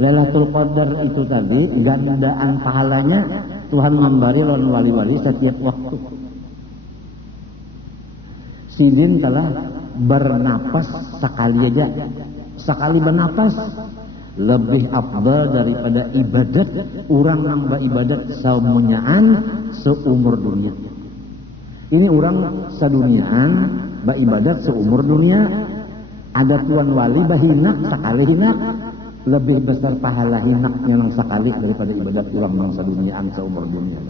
Lailatul Qadar itu tadi gandaan pahalanya Tuhan memberi lawan wali-wali setiap waktu. Sidin telah bernapas sekali aja, sekali bernapas lebih afdal daripada ibadat orang yang beribadat saumunyaan seumur dunia. Ini orang seduniaan beribadat seumur dunia. Ada tuan wali bahinak sekali hinak lebih besar pahala hinaknya yang sekali daripada ibadat orang yang seduniaan seumur dunia.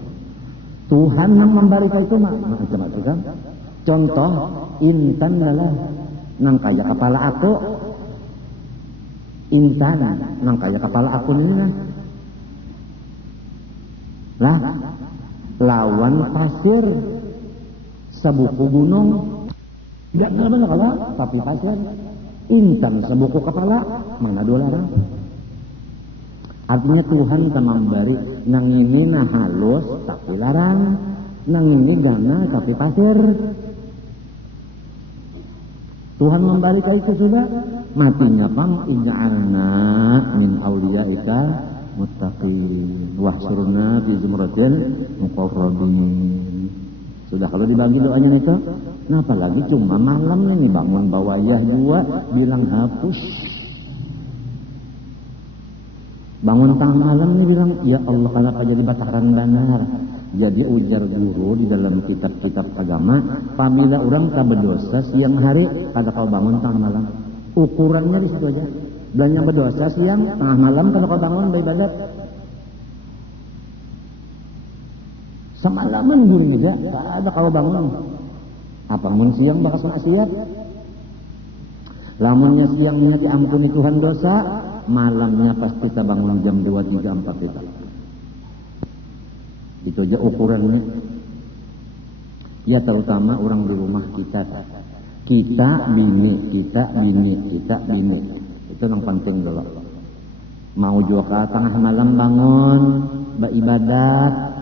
Tuhan yang memberikan itu mah macam itu kan. Contoh intan adalah nang kaya kepala aku. Intan nang kaya kepala aku ini lah lawan pasir sebuku gunung tidak benar kalau tapi pasir. Intan sebuku kepala mana dua larang. Artinya Tuhan telah memberi nang ini nah halus tapi larang, nang ini gana tapi pasir. Tuhan memberikan itu sudah matinya pam ij'alna min auliyaika muttaqin wahsyurna fi zumratil muqarrabin. Sudah kalau dibagi doanya itu, nah apalagi cuma malam ini bangun bawayah dua bilang hapus. Bangun tengah malam ini bilang ya Allah kenapa jadi bataran benar. Jadi ujar guru di dalam kitab-kitab agama, apabila orang tak berdosa siang hari, kada kau bangun tengah malam. Ukurannya di situ aja. Dan yang berdosa siang, tengah malam kada kau bangun beribadat. Semalaman guru juga, tak ada kau bangun. Apa mun siang bakas maksiat? Lamunnya siangnya diampuni Tuhan dosa, malamnya pasti kita bangun jam 2, 3, 4 kita. Itu aja ukurannya. Ya terutama orang di rumah kita. Kita bini. Itu yang penting dulu. Mau juga tengah malam bangun, beribadat.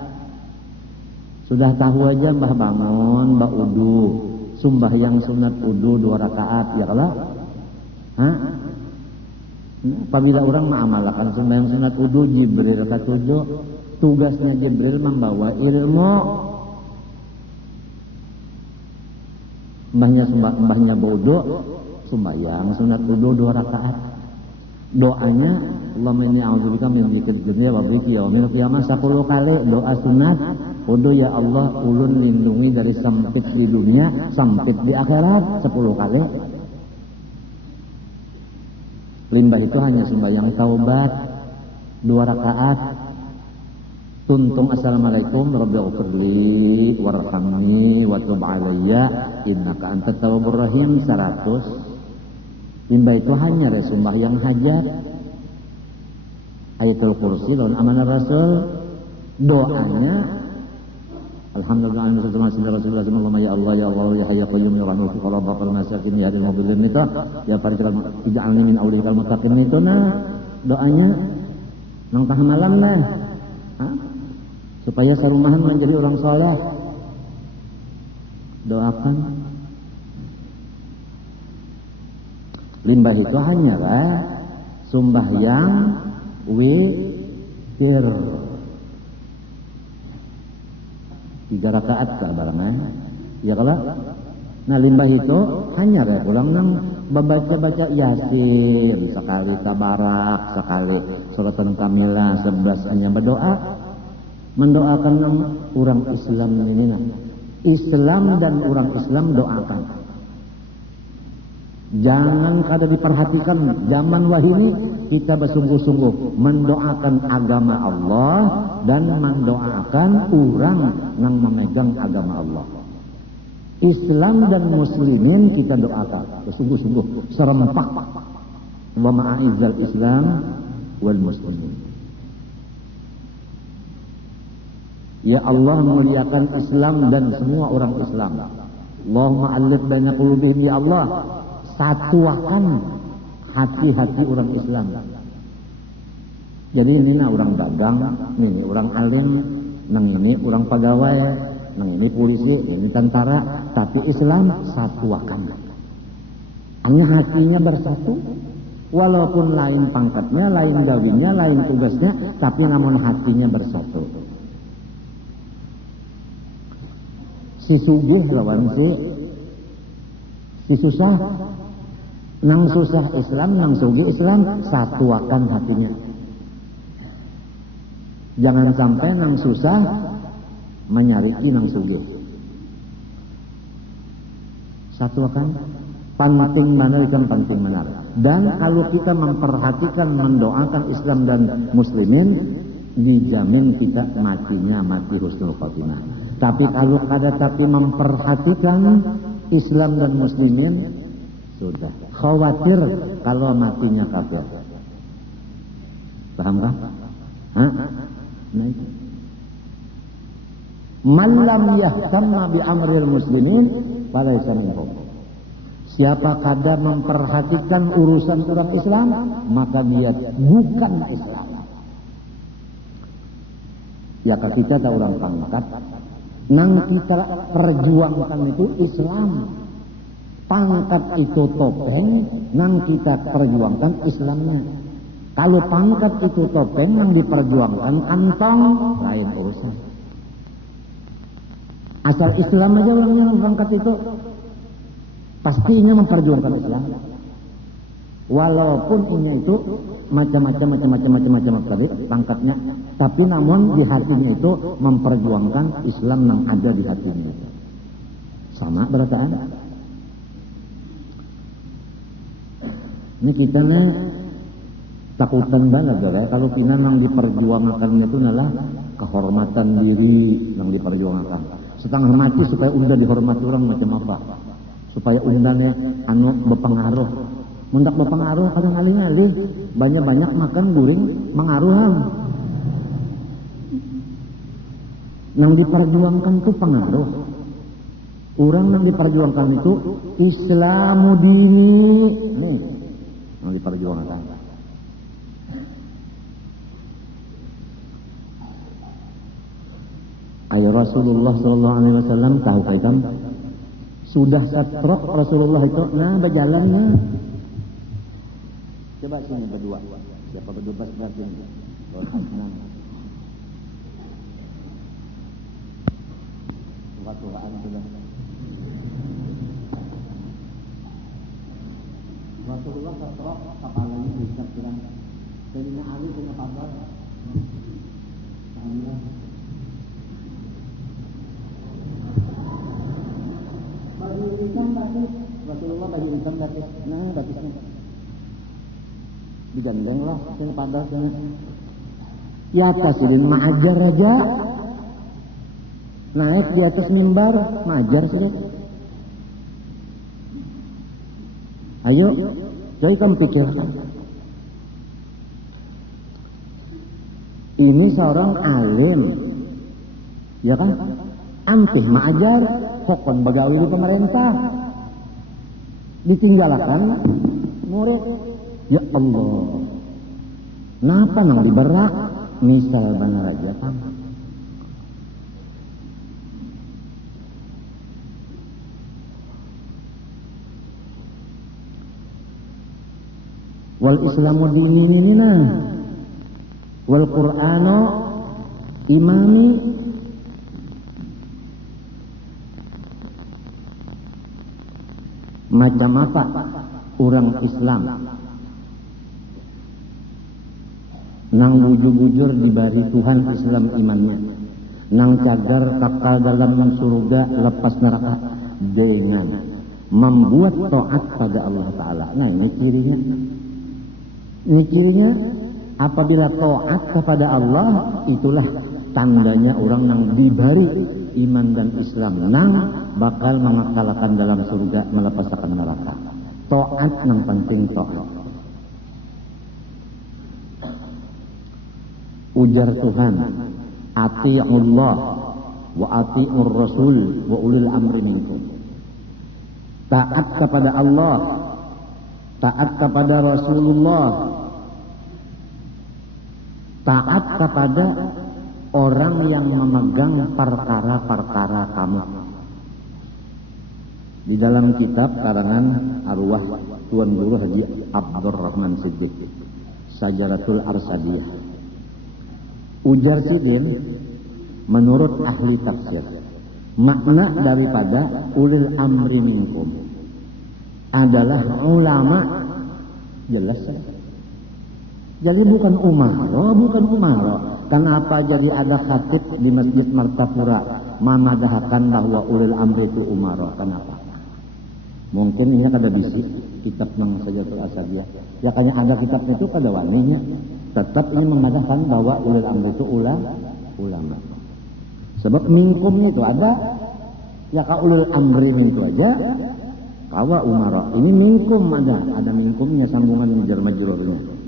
Sudah tahu aja mbah bangun, mbah udu, sumbahyang sunat udu 2 rakaat, ya kalau? Hah? Apabila orang mengamalkan sembahyang sunat udu, Jibril ketujuh, tugasnya Jibril membawa ilmu. Mbahnya wudu, sembahyang sunat udu 2 rakaat. Doanya, Allahumma inni a'udzubika min dzikril dunya wa biki yaumil qiyamah 10 kali doa sunat wudu, ya Allah ulun lindungi dari sempit di dunia, sempit di akhirat 10 kali. Limbah itu hanya sembahyang taubat 2 rakaat. Tuntung assalamualaikum rabbighfirli warhamni wa tub alayya innaka antat tawwabur rahim 100. Limbah itu hanya sembahyang hajat. Ayatul kursi lawan amanah rasul. Doanya alhamdulillah Rasulullah sallallahu ya Allah ya Allah ya hayya qayyum ya rahmatu qala baqal masakin ya hadil mobilin itu ya farikal ij'alni min awliyakal muttaqin itu nah doanya nang tengah malam nah supaya sarumahan menjadi orang soleh. Doakan. Limbah itu hanyalah sembahyang witir 3 rakaat kabarnya. Ya kalau nah limbah itu hanya kayak pulang nang baca Yasin sekali, tabarak sekali, surat Al-Kamilah 11 hanya berdoa mendoakan orang Islam ini nah. Islam dan orang Islam doakan. Jangan kada diperhatikan zaman wahini kita bersungguh-sungguh mendoakan agama Allah dan mendoakan orang yang memegang agama Allah. Islam dan muslimin kita doakan bersungguh-sungguh serempak. Wa ma'izzal Islam wal muslimin. Ya Allah muliakan Islam dan semua orang Islam. Allahumma alif baina qulubihim ya Allah. Satuakan hati-hati orang Islam. Jadi ini orang dagang, ini orang alim, nang ini orang pegawai, nang ini polisi, ini tentara, tapi Islam satuakan. Hanya hatinya bersatu, Walaupun lain pangkatnya, lain gawinnya, lain tugasnya, tapi namun hatinya bersatu. Si sugih lawan si susah. Nang susah Islam, nang sugih Islam, satuakan hatinya. Jangan sampai nang susah menyariki nang sugih. Satuakan. Penting benar kan penting benar. Dan kalau kita memperhatikan, mendoakan Islam dan Muslimin, dijamin kita matinya mati husnul khotimah. Tapi kalau tapi memperhatikan Islam dan Muslimin, sudah khawatir kalau matinya kafir. Paham kan? Nah itu. Man lam yahtamma bi amril muslimin falaysa minhum. Siapa kadar memperhatikan urusan orang Islam, maka dia bukan Islam. Ya kita tahu orang pangkat, nang kita perjuangkan itu Islam. Pangkat itu topeng, nang kita perjuangkan Islamnya. Kalau pangkat itu topeng, nang diperjuangkan kantong, lain urusan. Asal Islam aja orangnya pangkat itu. Pastinya memperjuangkan Islam. Walaupun ini itu macam-macam tadi pangkatnya, tapi namun di hatinya itu memperjuangkan Islam yang ada di hatinya. Sama berataan. Ini kita nih takutan banget ya, kalau kita yang diperjuangkannya itu adalah kehormatan diri yang diperjuangkan. Setengah mati supaya udah dihormati orang macam apa? Supaya undangnya anu berpengaruh. Mundak berpengaruh kadang alih-alih banyak-banyak makan guring mengaruhan. Yang diperjuangkan itu pengaruh. Orang yang diperjuangkan itu Islamu dini. Nih, yang diperjuangkan. Ayo Rasulullah sallallahu alaihi wasallam tahu kaitan sudah setrok Rasulullah itu, nah berjalan nah. Coba sini berdua, siapa berdua pas berarti ini. Tuhan sudah. Rasulullah setrok kepalanya bisa bilang, Sayyidina Ali punya kabar. Alhamdulillah. Baju hitam batis, Rasulullah baju hitam batis, nah batisnya digandeng lah, sini pada sini. Ya tasudin ma'ajar aja, naik di atas mimbar, ma'ajar sudah. Ayo, jadi kamu pikirkan. Ini seorang alim, ya kan? Ampih ma'ajar, hokon begawi di pemerintah, ditinggalkan murid. Ya Allah, napa nang diberak misal benar aja sama. Wal Islamu dinina, wal Qur'anu imami. Macam apa orang Islam nang bujur-bujur dibari Tuhan Islam imannya, nang cagar kakal dalam surga lepas neraka dengan membuat taat pada Allah Ta'ala. Nah ini cirinya. Ini cirinya apabila taat kepada Allah, itulah tandanya orang yang dibari iman dan Islam, nang bakal mengekalkan dalam surga melepaskan neraka. Taat yang penting taat. Ujar Tuhan, ati'ullah wa ati'ur rasul wa ulil amri minkum. Taat kepada Allah, taat kepada Rasulullah, taat kepada orang yang memegang perkara-perkara kamu. Di dalam kitab karangan Arwah Tuan Guru Haji Abdurrahman Siddiq, Sajaratul Arsadiyah. Ujar Sidin, menurut ahli tafsir, makna daripada ulil amri minkum adalah ulama, jelas. Jadi bukan umaro. Kenapa jadi ada khatib di Masjid Martapura memadahkan bahwa ulil amri itu umaro? Kenapa? Mungkin ini kada bisi kitab nang Sajaratul Arsadiyah. Ya kayaknya ada kitabnya itu kada waninya. Tetap ini memadahkan bahwa ulil amri itu ulama. Sebab minkum itu ada, ya ka ulil amri itu aja. Kawa umara. Ini minkum ada minkumnya sambungan jar majrurnya.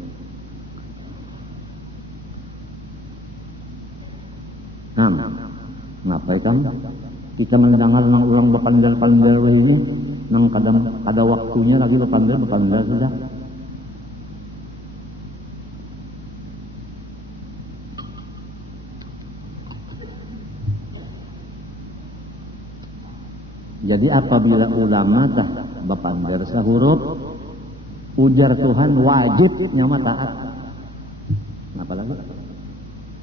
Nah, ngapa kan kita mendengar nang ulang bepandal-pandal ini nang kada waktunya lagi bepandal sudah. Jadi apabila ulama dah bapandar sahuruf, ujar Tuhan wajib nyama taat. Apa lagi?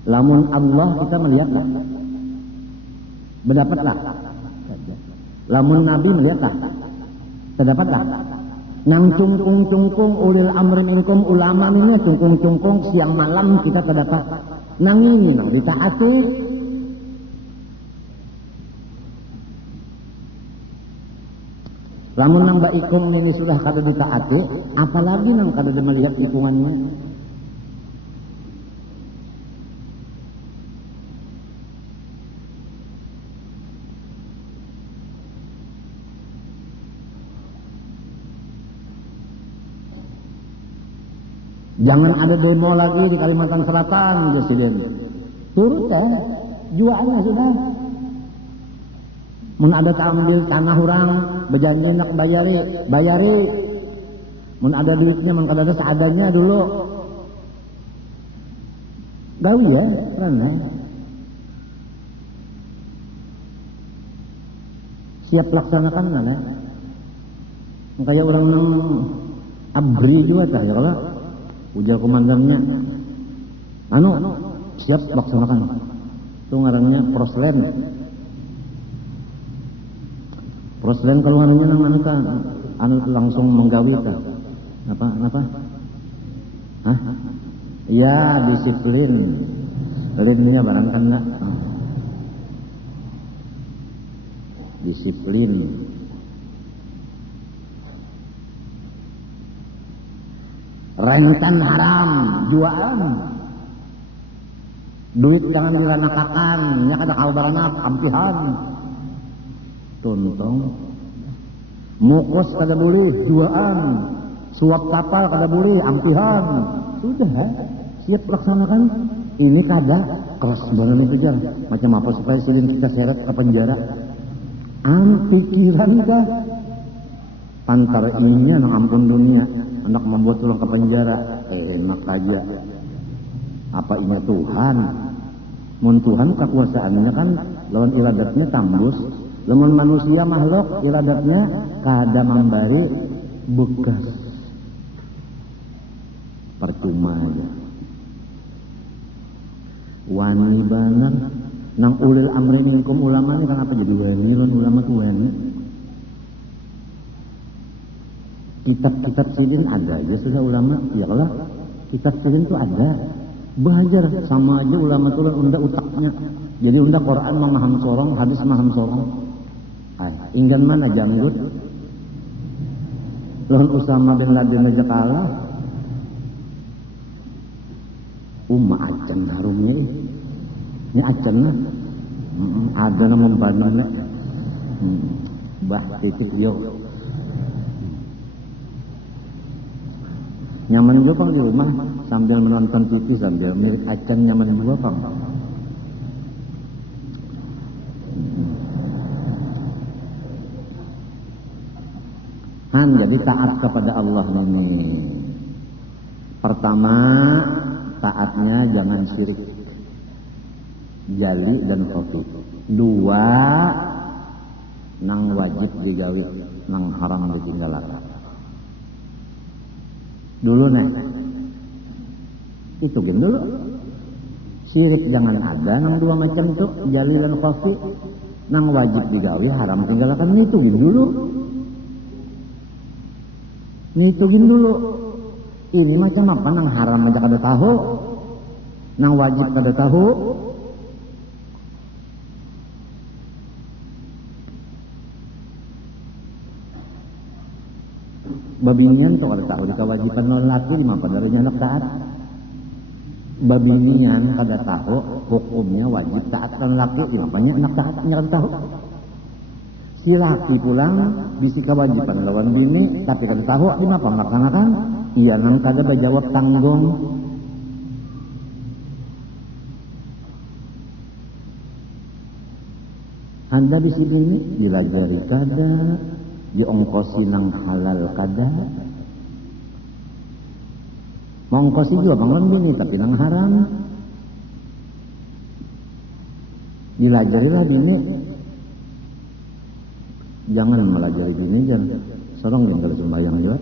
Lamun Allah kita melihatlah, berdapatlah. Lamun Nabi melihatlah, terdapatlah. Nang cungkung ulil amri minkum, ulama ini cungkung siang malam kita terdapat. Nang ini nang ditaati. Lamun nang baikum ini sudah kada ditaati, apalagi nang kada melihat hitungannya. Jangan ada demo lagi di Kalimantan Selatan, Presiden. Turut jualannya sudah. Mun ada ambil tanah orang, berjanji nak bayari. Mun ada duitnya, mun kada ada seadanya dulu. Gaul ya, pernah. Siap laksanakan mana? Kayak orang nang abri juga tah ya kalau ujar komandannya. Siap laksanakan. Itu ngarannya proslen. Proslen kalau ngarannya nang langsung menggawi ta. Apa? Hah? Ya, disiplin. Linnya barangkan enggak? Disiplin. Rentan haram, jualan. Duit jangan diranakakan, nya kada kaubaranak, ampihan. Tuntong. Mukos kada boleh, jualan. Suap kapal kada boleh, ampihan. Sudah, siap laksanakan. Ini kada keras banget itu jar. Macam apa supaya sudah kita seret ke penjara? Pikiran kah? Antara ininya nang ampun dunia. Hendak membuat tulang ke penjara, enak aja. Apa ini Tuhan? Mun Tuhan kekuasaannya kan lawan iradatnya tambus. Lamun manusia makhluk iradatnya kada memberi bekas. Percuma aja. Wani banar nang ulil amri minkum, ulama ini kenapa jadi wani? Ulama tuh wani. Kitab-kitab sidin ada aja sudah ulama, ya lah. Kitab sidin itu ada. Belajar sama aja ulama tuh unda utaknya. Jadi unda Quran memaham sorong, hadis memaham sorong. Inggan mana janggut? Lawan Usama bin Laden aja kalah. Acan harumnya ini acan lah. Ada nama banana. Bah titik yo. Nyaman juga Bang di rumah sambil menonton TV sambil milik acan, nyaman juga Bang. Jadi taat kepada Allah ini. Pertama, taatnya jangan syirik, jali dan khafi. Dua, nang wajib digawi, nang haram ditinggalkan. dulu nih. Itu gini dulu. Syirik jangan ada nang dua macam tuh, jalil dan khafi. Nang wajib digawe haram tinggalkan itu gini dulu. Ngitungin dulu. Ini macam apa nang haram aja kada tahu. Nang wajib kada tahu. Babinian tuh kada tahu di kewajiban non laki lima padarnya anak taat. Babinian kada tahu hukumnya wajib taat non laki lima padarnya anak taatnya kada tahu. Si laki pulang bisi kewajiban lawan bini tapi kada tahu lima panglaksanakan. Iya nang kada berjawab tanggung. Anda bisi bini dilajari kada, diongkosi nang halal kada. Mongkosi juga banglan bini tapi nang haram. Dilajarilah bini. Jangan melajari bini, jangan sorong yang kalau sembahyang juga.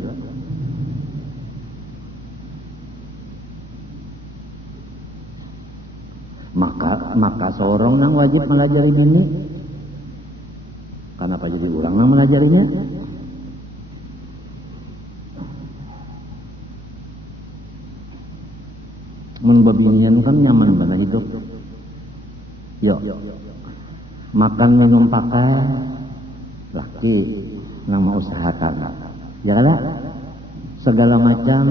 Maka seorang nang wajib melajari bini. Kenapa jadi orang nang melajarinya? Membabinian kan nyaman banget hidup. Yuk, makan minum pakai laki nang mau usahakan. Ya kan? Segala macam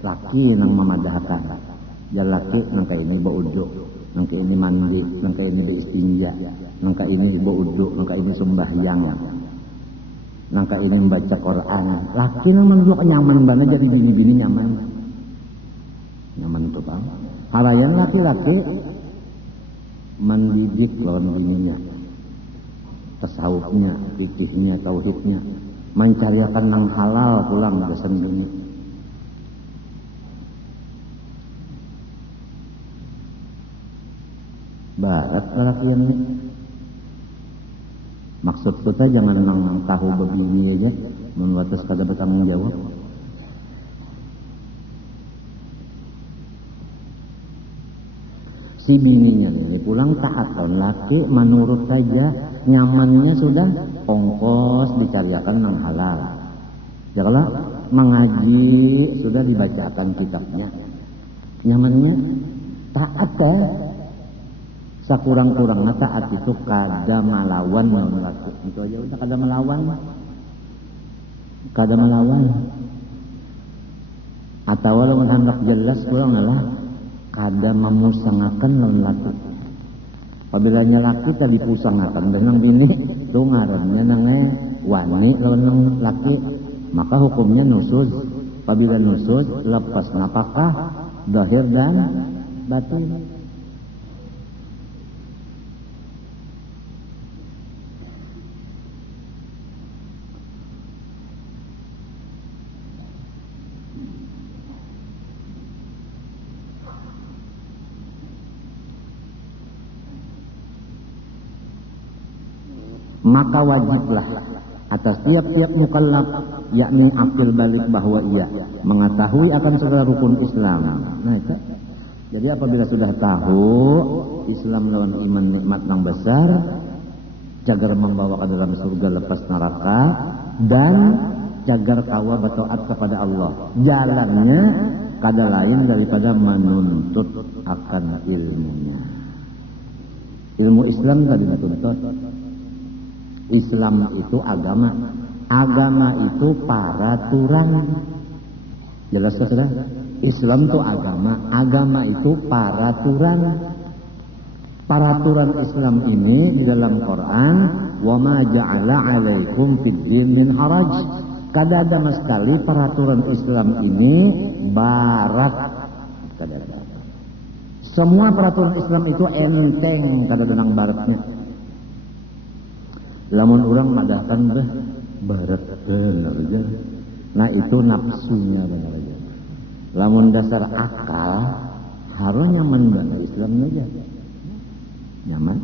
laki nang memadahkan. Ya laki nang kayak ini baudu, nang kayak ini mandi, nang kayak ini beristinja, nang kayak ini baudu, nang kayak ini sembahyang, nang kayak ini membaca Quran. Laki nang menurut nyaman banget jadi bini-bini nyaman. Nyaman tuh bang. Harayan laki-laki mendidik lawan bininya, tasawufnya, fikihnya, tauhidnya, mencariakan nang halal pulang besan dunia. Barat lelakian nih. Maksud kita jangan nang tahu begini aja, membatas kada bertanggung jawab. Si bininya ini pulang taat tahun laki menurut saja nyamannya sudah ongkos dicariakan nang halal. Ya kalau mengaji sudah dibacakan kitabnya, nyamannya taat ya. Sakurang-kurangnya taat itu kada melawan lawan laki. Itu aja udah kada melawan. Kada melawan. Atau lawan hendak jelas kurang lah. Kada memusangakan lawan laki. Apabila laki tadi pusangakan dengan bini, itu ngarannya nange wani lawan laki, maka hukumnya nusuz. Apabila nusuz lepas napakah zahir dan batin. Maka wajiblah atas tiap-tiap mukallaf yakni akil balik bahwa ia mengetahui akan segala rukun Islam. Nah itu. Jadi apabila sudah tahu Islam lawan iman nikmat yang besar, cagar membawa ke dalam surga lepas neraka dan cagar tawa bertaat kepada Allah. Jalannya kada lain daripada menuntut akan ilmunya. Ilmu Islam tadi dituntut. Islam itu agama. Agama itu peraturan. Jelas saudara? Islam itu agama. Agama itu peraturan. Peraturan Islam ini di dalam Quran, wa ma ja'ala 'alaikum fid din min haraj. Kada ada sama sekali peraturan Islam ini barat. Kada ada. Semua peraturan Islam itu enteng, kada ada nang baratnya. Lamun orang madahkan barat benar aja. Nah itu nafsunya benar aja. Lamun dasar akal harus nyaman banget Islam aja. Nyaman.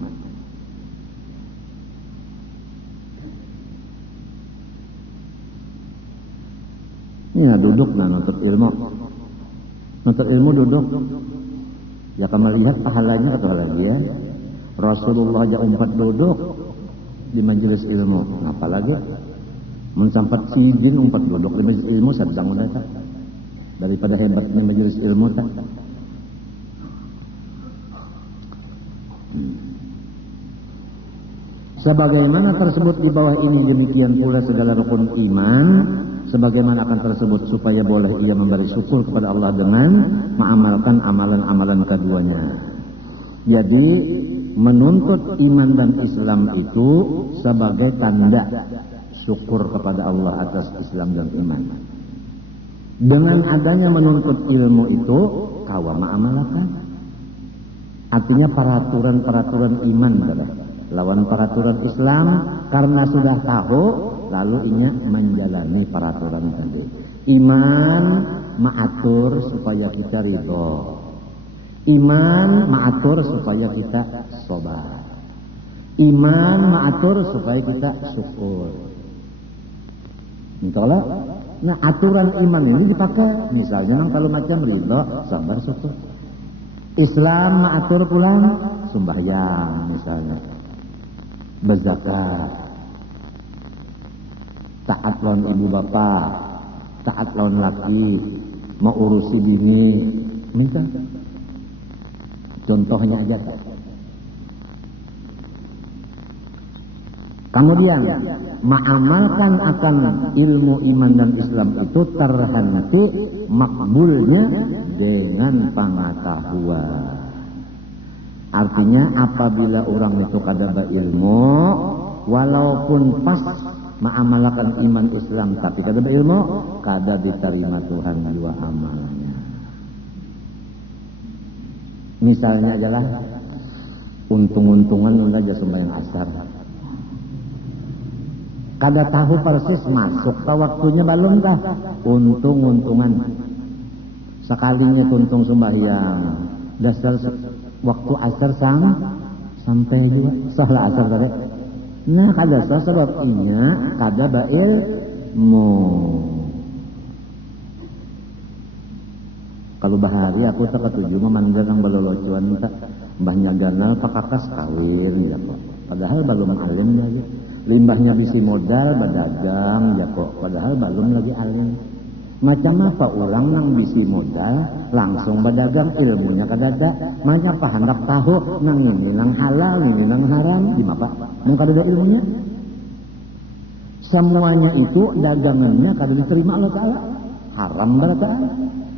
Ini duduk nuntut ilmu. Nuntut ilmu duduk. Ya kamu lihat pahalanya atau lagi ya. Rasulullah aja umpat duduk di majelis ilmu. Apalagi mensampat sijin umpat duduk di majelis ilmu sadang udah tak. Daripada hebatnya majelis ilmu tak. Sebagaimana tersebut di bawah ini, demikian pula segala rukun iman sebagaimana akan tersebut supaya boleh ia memberi syukur kepada Allah dengan mengamalkan amalan-amalan keduanya. Jadi menuntut iman dan Islam itu sebagai tanda syukur kepada Allah atas Islam dan iman. Dengan adanya menuntut ilmu itu kawa mengamalkan. Artinya peraturan-peraturan iman adalah lawan peraturan Islam karena sudah tahu lalu inya menjalani peraturan tadi. Iman mengatur supaya kita ridho. Iman mengatur supaya kita sabar. Iman mengatur supaya kita syukur. Itulah. Nah, aturan iman ini dipakai misalnya kalau macam ridho, sabar, syukur. Islam mengatur pulang sembahyang misalnya. Berzakat, taat lawan ibu bapak, taat lawan laki, mau urusi bini, minta. Contohnya aja. Kemudian mengamalkan akan ilmu iman dan Islam itu terhenti makbulnya dengan pengetahuan. Artinya apabila orang itu kada berilmu, walaupun pas mengamalkan iman Islam tapi kada berilmu, kada diterima Tuhan juga amalannya. Misalnya adalah untung-untungan aja sembahyang asar. Kada tahu persis masuk ke waktunya belum kah? Untung-untungan. Sekalinya tuntung sembahyang. Dasar waktu asar sampai juga salah asar tadi. Nah kada sah sebabnya kada berilmu. Kalau bahari aku tak ketujuh memanggil yang balolocuan tak mbahnya ganal pakakas kawin ya kok. Padahal belum alim lagi. Limbahnya bisi modal berdagang ya kok. Padahal belum lagi alim. Macam apa orang nang bisi modal langsung berdagang ilmunya kadada. Macam apa hendak tahu nang ini nang halal ini nang haram gimana nang kadada ilmunya. Semuanya itu dagangannya kadada diterima Allah Ta'ala. Haram berataan.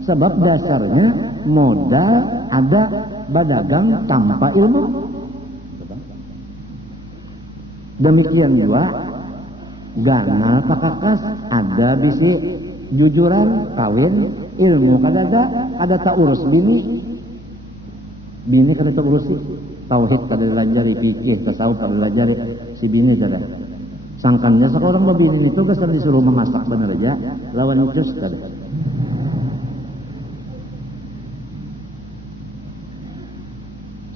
Sebab dasarnya modal ada berdagang tanpa ilmu. Demikian juga ganal pakakas ada bisi jujuran kawin ilmu kadada ada tak urus bini kada tak urus tauhid kada dilajari fikih tasawuf kada dilajari si bini kada sangkannya seorang bini itu kesal disuruh memasak benar aja lawan itu kada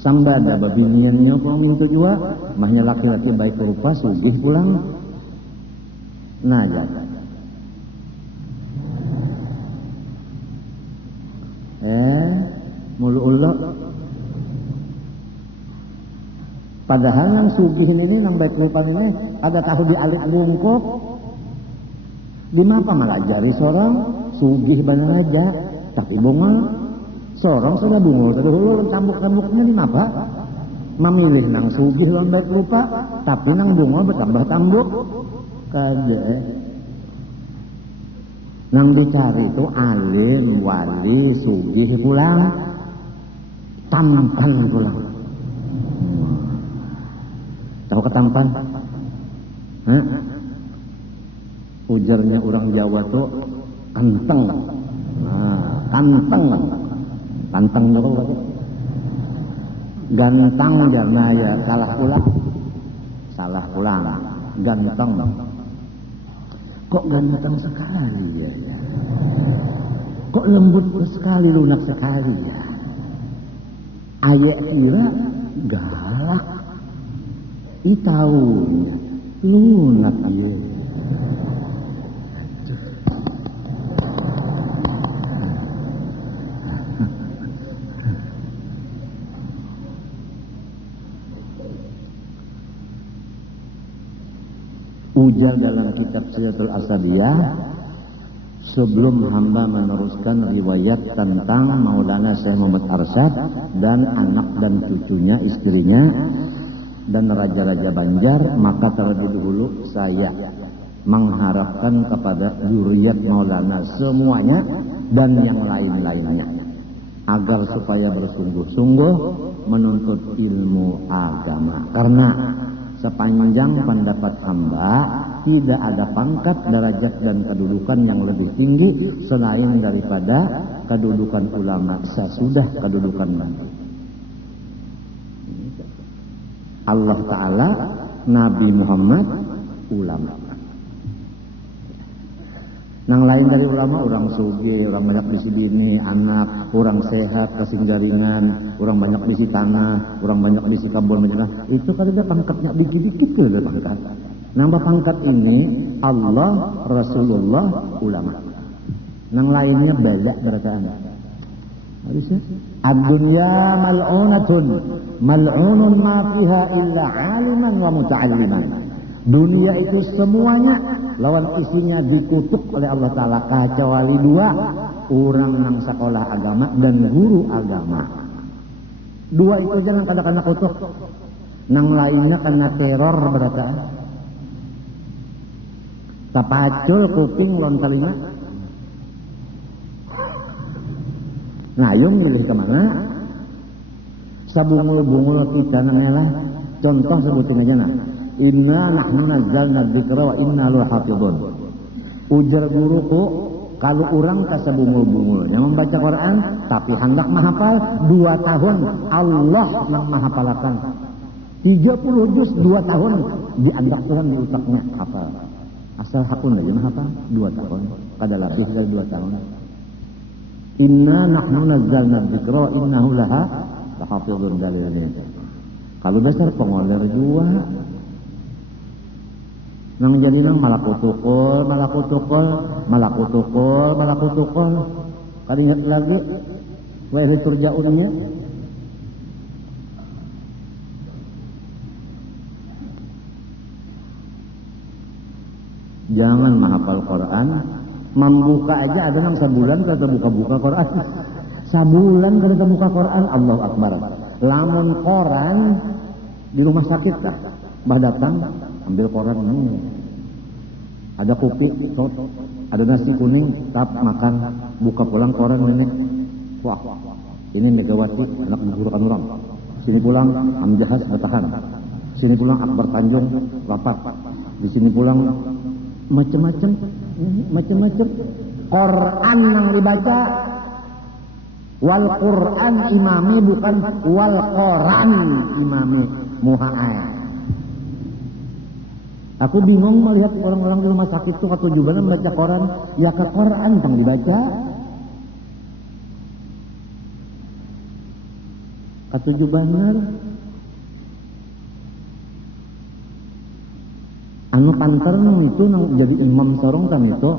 sambada babiniannya pun itu juga mahnya laki-laki baik rupa sugih pulang nah ya mulu ulok padahal nang sugih ini nang baik rupa ini ada tahu di alik bungkuk di mapa malah jari sorong sugih benar aja tapi bungol sorong sudah bungol terus tambuk-tambuknya di mapa memilih nang sugih lan baik rupa tapi nang bungol bertambah tambuk kada nang dicari itu alim, wali, sugih pulang, tampan pulang. Tahu ketampan? Hah? Ujarnya orang Jawa tuh kanteng. Nah, kanteng. Kanteng itu lagi. Ganteng karena ya salah pulang. Salah pulang. Ganteng. Kok ganteng sekali ya? Kok lembut sekali, lunak sekali ya? Ayah kira galak. Itaunya lunak ya. Ujar dalam kitab Silatul Asadiyah, sebelum hamba meneruskan riwayat tentang Maulana Syekh Muhammad Arsyad dan anak dan cucunya, istrinya, dan raja-raja Banjar, maka terlebih dahulu saya mengharapkan kepada zuriat Maulana semuanya dan yang lain-lainnya agar supaya bersungguh-sungguh menuntut ilmu agama, karena sepanjang pendapat hamba tidak ada pangkat, derajat dan kedudukan yang lebih tinggi selain daripada kedudukan ulama sesudah kedudukan nabi. Allah Ta'ala, Nabi Muhammad, ulama. Nang lain dari ulama, orang suge, orang banyak bisi bini, anak, orang sehat, kasih jaringan, orang banyak bisi tanah, orang banyak bisi kabun, itu kan ada pangkatnya dikit-dikit tuh ada pangkat. Nambah pangkat ini Allah, Rasulullah, ulama. Nang lainnya balak berataan. Bisa? Ad-dunya mal'unatun, mal'unun ma fiha illa aliman wa muta'alliman. Dunia itu semuanya lawan isinya dikutuk oleh Allah Ta'ala kecuali dua, orang yang sekolah agama dan guru agama. Dua itu jangan kadang-kadang kutuk. Nang lainnya kena teror berataan. Tapacul kuping lon telinga. Ngayung milih kemana? Sabungul-bungul kita namanya. Contoh sebutin aja nah. Inna nahnu nazzalna dzikra wa inna lahu hafizun. Ujar guruku, kalau orang kasabungul-bungulnya membaca Quran tapi hendak menghafal 2 tahun Allah yang menghafalkan 30 juz 2 tahun diandak Tuhan di utaknya hafal. Asal hakun aja menghafal 2 tahun, kada lebih dari 2 tahun. Inna nahnu nazzalna dzikra wa innahu laha hafizun dalilnya. Kalau dasar pengoler juga nang jadi nang malakutukul. Kali ingat lagi wa turja'unnya. Jangan menghafal Quran, membuka aja ada nang sabulan kata buka-buka Quran. Sabulan kata buka Quran, Allahu Akbar. Lamun Quran di rumah sakit dah, bah datang ambil koran ini, ada kopi, ada nasi kuning, tap makan, buka pulang koran nenek, wah ini Megawati anak burukan orang, sini pulang Hamjahas bertahan, sini pulang Akbar Tanjung lapar, di sini pulang macam-macam, Quran yang dibaca, wal Quran imami bukan wal Quran imami muha'ay. Aku bingung melihat orang-orang di rumah sakit itu ketujuan membaca Quran, ya ke Quran yang dibaca. Ketujuh benar. Anu panter nang itu nang jadi imam sarung kan itu.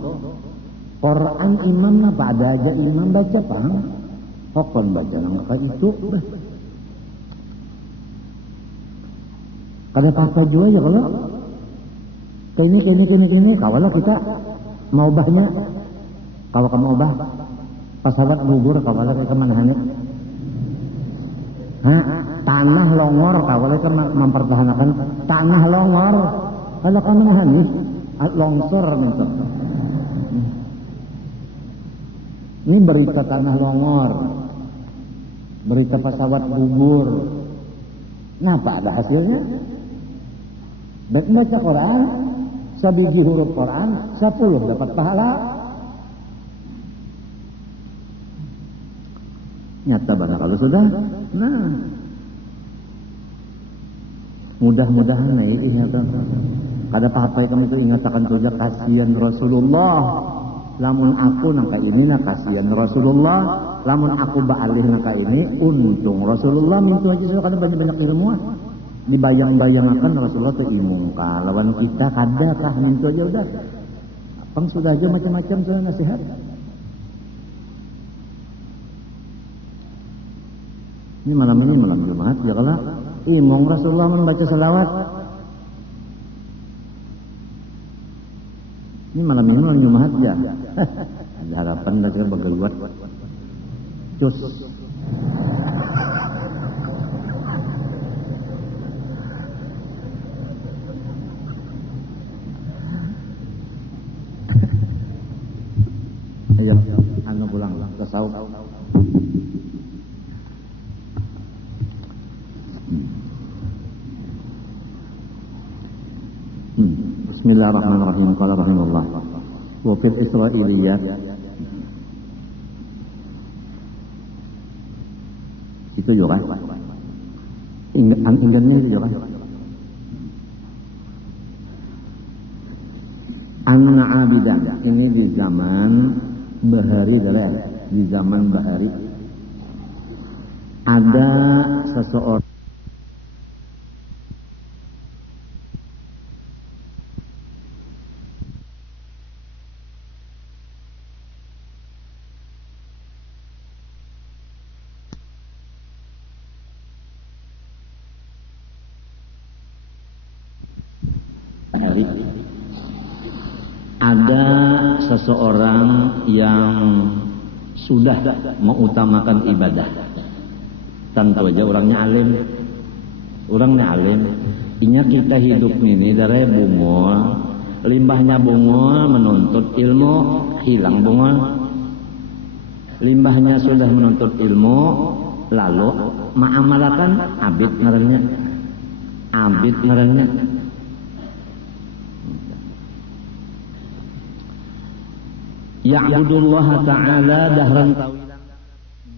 Quran imam apa ada aja imam baca pang. Hokon baca nang kayak itu. Kada apa-apa juga ya kalau Kini, kalau kita mau bahnya, kalau kamu ubah, pesawat gugur, kalau kita menahannya, tanah longor, kalau kita mempertahankan tanah longor, kalau kamu menahani, longsor gitu. Ini berita tanah longor, berita pesawat gugur, kenapa ada hasilnya? Baca Quran, sabiji huruf Quran, 10 dapat pahala. Nyata banget kalau sudah. Nah, mudah-mudahan ingat. Kada apa-apa kamu itu ingatkan saja kasihan Rasulullah. Lamun aku nangka ini nak kasihan Rasulullah. Lamun aku baalih nangka ini untung Rasulullah. Mintu aja sudah kada banyak-banyak ilmu. Dibayang-bayangkan Rasulullah itu ilmu lawan kita kada kah mintu aja udah apang sudah aja macam-macam sudah nasihat. Ini malam Jumat ya kalau imong Rasulullah membaca salawat Ini malam ini malam Jumat ya. Ada harapan tadi kan bergeluat. Cus. Ayo, anu pulang ke sauk. Bismillahirrahmanirrahim. Qala rahimahullah. Wa fil Israiliyat. Itu juga. Ingatnya itu juga. Anna abidan, ini di zaman Bahari, di zaman Bahari ada seseorang yang sudah mengutamakan ibadah. Tentu aja orangnya alim. Inya kita hidup ini dari bungul, limbahnya bungul menuntut ilmu, hilang bungul. Limbahnya sudah menuntut ilmu, lalu ma'amalakan abid ngarannya. Ya'budullah ta'ala dahran tawilan.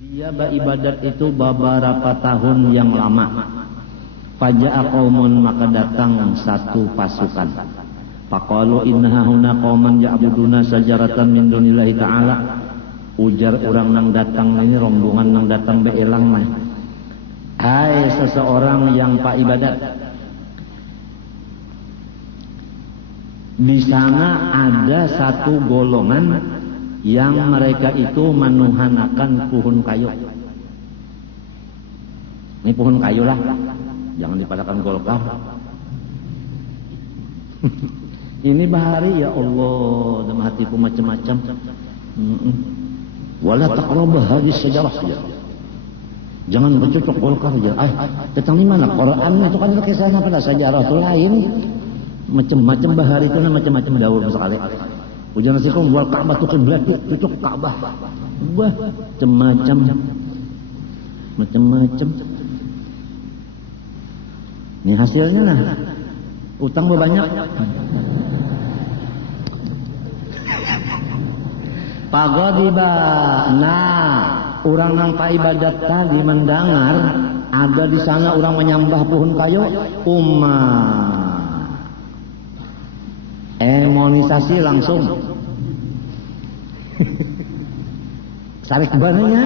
Dia beribadat itu beberapa tahun yang lama. Faja'a qaumun, maka datang satu pasukan. Faqalu innaha huna qauman ya'buduna sajaratan min dunillahi ta'ala. Ujar orang nang datang ini, rombongan nang datang beelang mah. Hai seseorang yang pak ibadat. Di sana ada satu golongan yang mereka itu menuhanakan pohon kayu. Ini pohon kayu lah, jangan dipadakan golkar. Ini bahari ya Allah, dalam hatiku macam-macam. Wala taqrabu hadhihi syajarah. Jangan bercocok golkar ya. Tentang di mana? Quran itu kan kisahnya pada sejarah itu lain. Macam-macam bahari itu macam-macam daun sekali. Ujian nasikum wal Ka'bah tu qiblat, cocok Ka'bah. Wah, macam-macam. Ini hasilnya lah. Utang banyak. Pagodiba. Nah, orang nang pa ibadat tadi mendengar ada di sana orang menyembah pohon kayu, emonisasi langsung. Sarik bananya.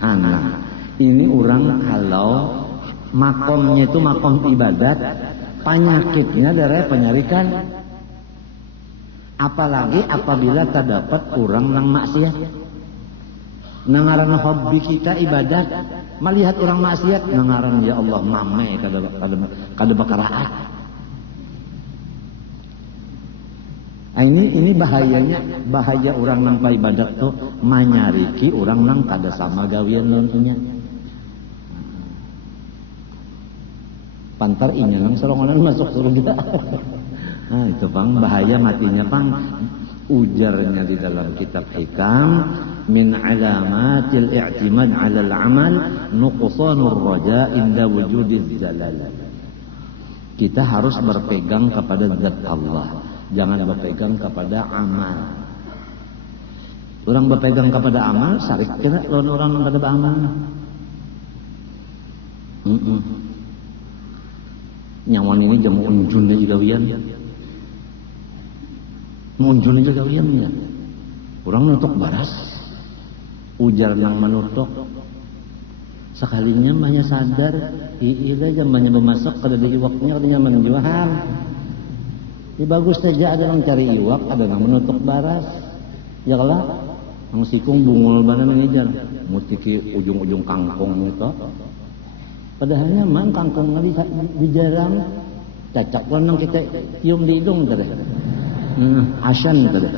Anak, ini orang kalau makomnya itu makom ibadat, penyakitnya dari penyarikan. Apalagi apabila terdapat orang nang maksiat. Nangaran hobi kita ibadat, melihat orang maksiat, nangaran ya Allah mame kada bakaraat. Ini bahaya orang nang pa ibadat tuh manyariki orang nang kada sama gawian lainnya. Pantar inya nang serongonan masuk surga. Nah itu Bang, bahaya matinya Bang. Ujarnya di dalam kitab Hikam, min alamatil i'timad 'ala al-'amal nuqsanur raja inda wujudiz jalal. Kita harus berpegang kepada zat Allah, jangan berpegang kepada amal. Orang berpegang kepada amal, sarik kira lawan orang yang kada beramal. Nyawan ini jamu unjunnya juga wian. Munjulnya juga wian ya. Orang nutuk baras, ujar nang menutuk. Sekalinya banyak sadar, iya zamannya bermasuk kada di iwaknya katanya menjuahan. Ini bagus saja ada yang cari iwak, ada yang menutuk baras. Ya kalah, ang sikung bungul bana mengejar, mutiki ujung-ujung kangkung itu. Padahalnya man kangkung di jarang, cacak nang kita cium di hidung tadi. Asyan tadi.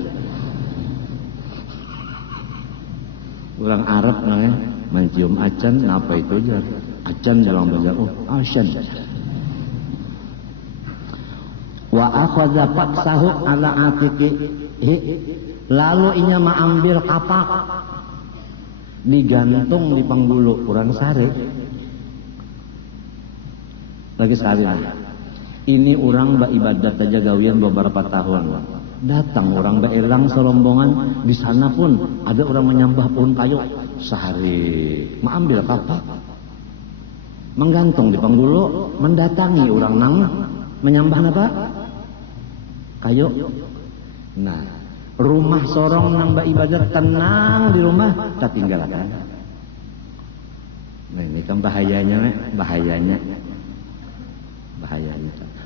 Orang Arab namanya mencium acan, apa itu aja? Acan dalam bahasa asyan. Wa akhadha faksahu ala atiqi, lalu inya mengambil kapak digantung di panggulu kurang sare. Lagi sekali ini orang beribadat aja gawian beberapa tahun. Datang orang berelang serombongan, di sana pun ada orang menyembah pohon kayu sehari, mengambil kapak, menggantung di panggulu, mendatangi orang nang menyembah apa? Kayu. Nah, rumah sorong nang beribadat tenang di rumah, tak tinggalkan. Nah ini kan bahayanya.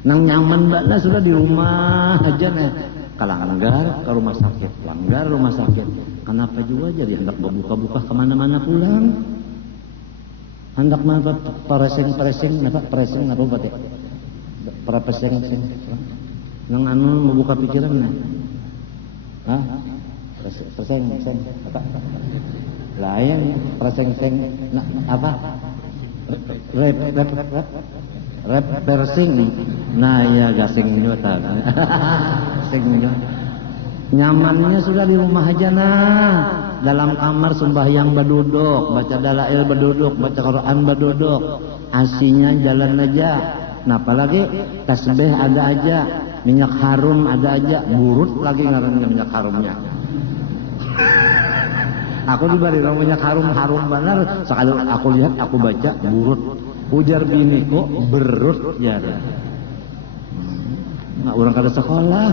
Nang nyaman bala sudah di rumah aja nih. Langgar ke rumah sakit, langgar rumah sakit. Kenapa juga jadi hendak berbuka-buka kemana-mana pulang? Hendak mana preseng apa berarti? Para preseng. Nang anu membuka pikiran nih. Hah? Preseng apa? Lain preseng nah, apa? Rep persing. Nah ya gasing nyota. Nyamannya sudah di rumah aja dalam kamar sembahyang berduduk, baca dalail berduduk, baca Quran berduduk, asinya jalan aja. Nah apalagi tasbih ada aja, minyak harum ada aja, burut lagi ngarannya minyak harumnya. Aku diberi minyak harum benar, sekali aku lihat aku baca burut. Ujar biniku berut ya. Nah, orang kada sekolah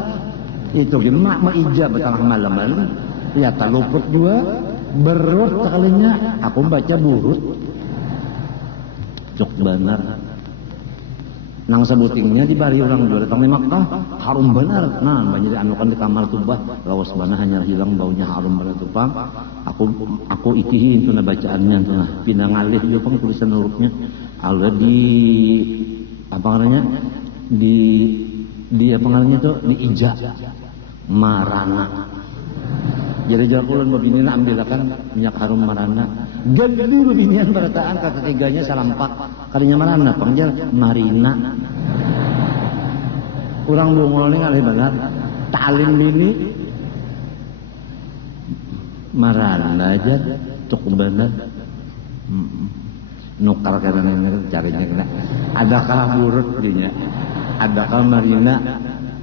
itu gimana mak ijab tengah malaman ya tak luput juga berut sekalinya aku baca burut cok benar nang sebutingnya dibari orang dua datang di Makkah harum benar. Nah banyak anukan di kamar tubah lawas bana hanya hilang baunya harum benar tupang. Aku ikihin tuna bacaannya tuna pinang alih juga pang tulisan hurufnya ada di apa namanya di apa namanya itu di ijah marana. Jadi jakulun babinina ambilakan minyak harum marana. Gede babinian berataan kata tiganya salampak kalinya marana panggil marina. Kurang bungolnya ngalih banget. Talim bini marana aja cukup benar. Nukar karena carinya kena. Adakah burut dinya? Adakah marina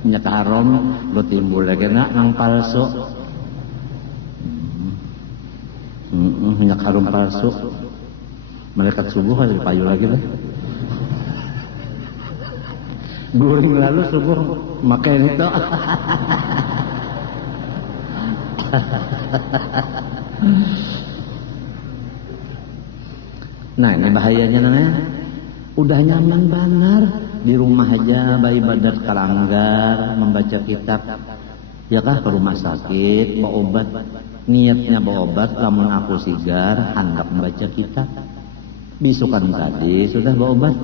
minyak haram lo timbul lagi nak nang palsu. Minyak harum palsu. Malaikat subuh ada payu lagi lah. Guring lalu subuh makai itu. Nah ini bahayanya namanya. Udah nyaman benar di rumah aja beribadat kalanggar, membaca kitab. Ya kah ke rumah sakit, bawa obat. Niatnya bawa obat, lamun aku sigar, hendak membaca kitab. Bisukan tadi sudah bawa obat.